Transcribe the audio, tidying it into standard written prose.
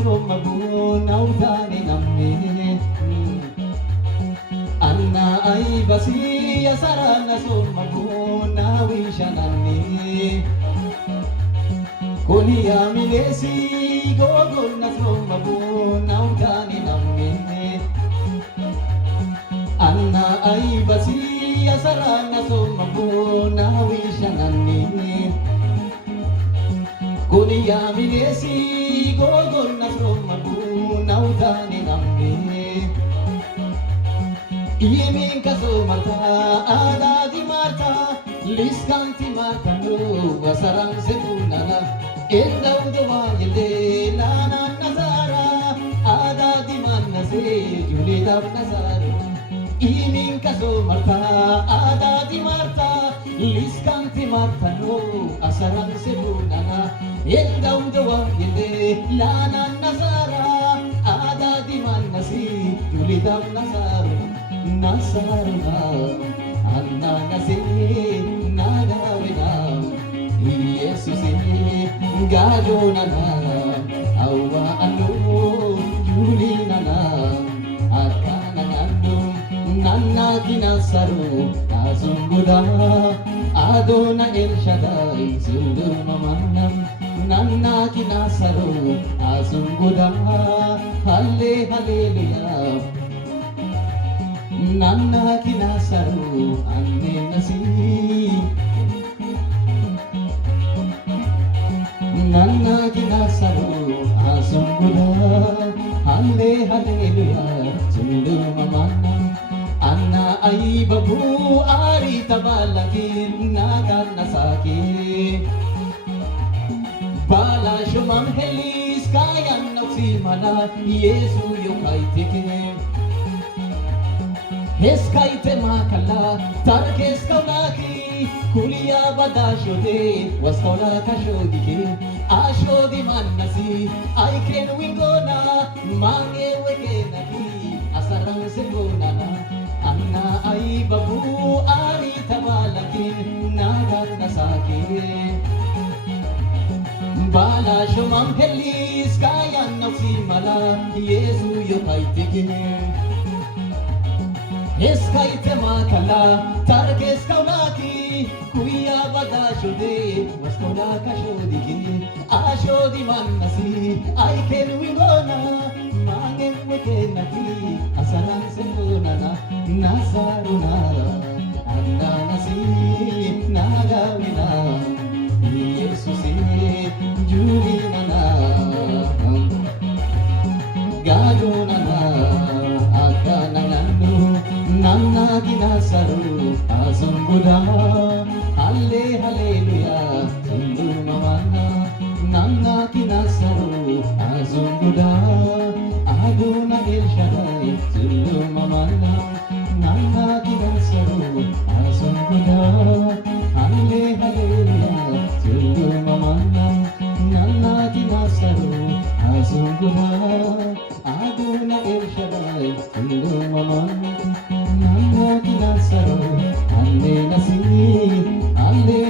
nasrom magun naudani namme anna ay basi asara nasrom magun nawisha namme kuniya milesi gogol nasrom magun naudani namme anna ay basi asara nasrom magun nawisha namme kuniya milesi gogol nasrom magun naudani namme imin kaso marta adadi marta liskanti marta no wasarang sepunana endau dewa yele lana nazara adadi manna se julidab nazara imin kaso marta adadi marta liskanti marta no asarang sepunana endau dewa yele lana nazara adadi manna se julidab nazara nasarna anna nase nagawena yesus gajona na awa anu julina na akana anu nanna ginasaru azunguda adona el shaddai sudu mamanam nanna ginasaru azunguda halle hallelujah nanna kinasaru anne nasi nanna kinasaru asungguda halle hallelujah sundu mamana anna ay babu ari tabalakin nagan nasaki bala shumam helis kayan naksimana yesu yokaitike Heskaite makala tarkes kaulaki kuliya badashode waskola kashodike ashodi mannasi I can wingona mange wekenaki asarang segona anna ay babu ari tabalakin nagan nasaki bala shumam helis kayan naksimala yesu yokaitike Heskaite makala tarkes kaulaki kuya badashode waskola kashodiki ashodi mannasi I can wingona mange wekenaki asaran sembunana nasaruna anna nasi nagawina yesusi julinana gadunana akanananu nanna ginasaru azunguda halle hallelujah sundu mamana nanna ginasaru azunguda aguna el shaddai sundu mamana nanna ginasaru azunguda halle hallelujah sundu mamana nanna ginasaru azunguda aguna el shaddai sundu mamana nanna ginasaru halle nasi halle